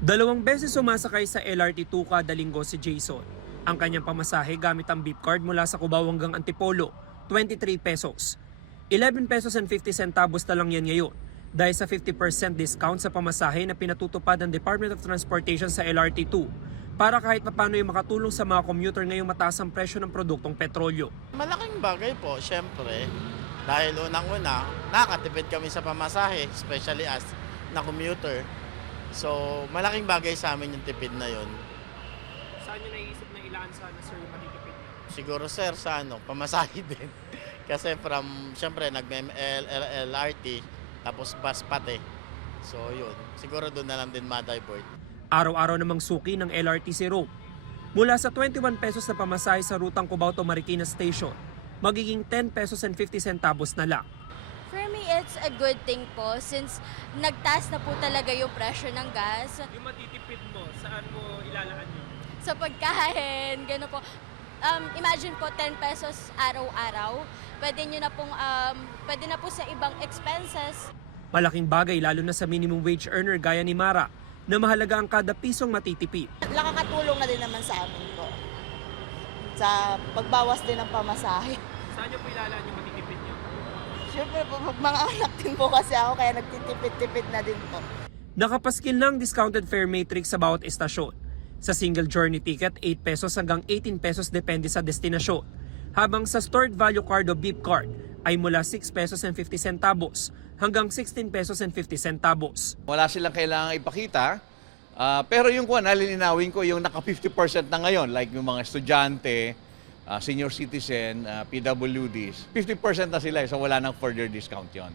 2 beses sumasakay sa LRT2 kada linggo si Jason. Ang kanyang pamasahe gamit ang beep card mula sa Cubao hanggang Antipolo, 23 pesos. 11 pesos and 50 centavos na lang yan ngayon dahil sa 50% discount sa pamasahe na pinatutupad ng Department of Transportation sa LRT2 para kahit papano yung makatulong sa mga commuter ngayong mataas ang presyo ng produktong petrolyo. Malaking bagay po, syempre. Dahil unang-una, nakakatipid kami sa pamasahe, especially as na commuter. So, malaking bagay sa amin yung tipid na yun. Saan nyo naisip na ilaan sana sir yung matitipid nyo? Siguro sir, sa pamasahe din. Kasi syempre, nag-LRT, tapos bus pati. So, yun. Siguro doon na lang din ma-divert. Araw-araw namang suki ng LRT si Rome. Mula sa 21 pesos na pamasahe sa rutang Cubao to Marikina Station, magiging 10 pesos and 50 centavos na lang. For me, it's a good thing po since nagtaas na po talaga yung presyo ng gas. Yung matitipid mo, saan mo ilalaan yun? Sa pagkain, gano'n po. Imagine po 10 pesos araw-araw. Pwede na po sa ibang expenses. Malaking bagay lalo na sa minimum wage earner gaya ni Mara na mahalaga ang kada pisong matitipid. Nakakatulong na din naman sa amin po. Sa pagbawas din ng pamasahe. Saan nyo po ilalaan yung matitipid nyo? Siyempre po, mga anak din po kasi ako kaya nagtitipid-tipid na din po. Nakapaskil ng discounted fare matrix sa bawat estasyon. Sa single journey ticket, 8 pesos hanggang 18 pesos depende sa destinasyon. Habang sa stored value card o beep card ay mula 6 pesos and 50 centavos hanggang 16 pesos and 50 centavos. Wala silang kailangang ipakita. Pero yung nalilinawin ko, yung naka 50% na ngayon, like yung mga estudyante, senior citizen, PWDs, 50% na sila, so wala nang further discount yon.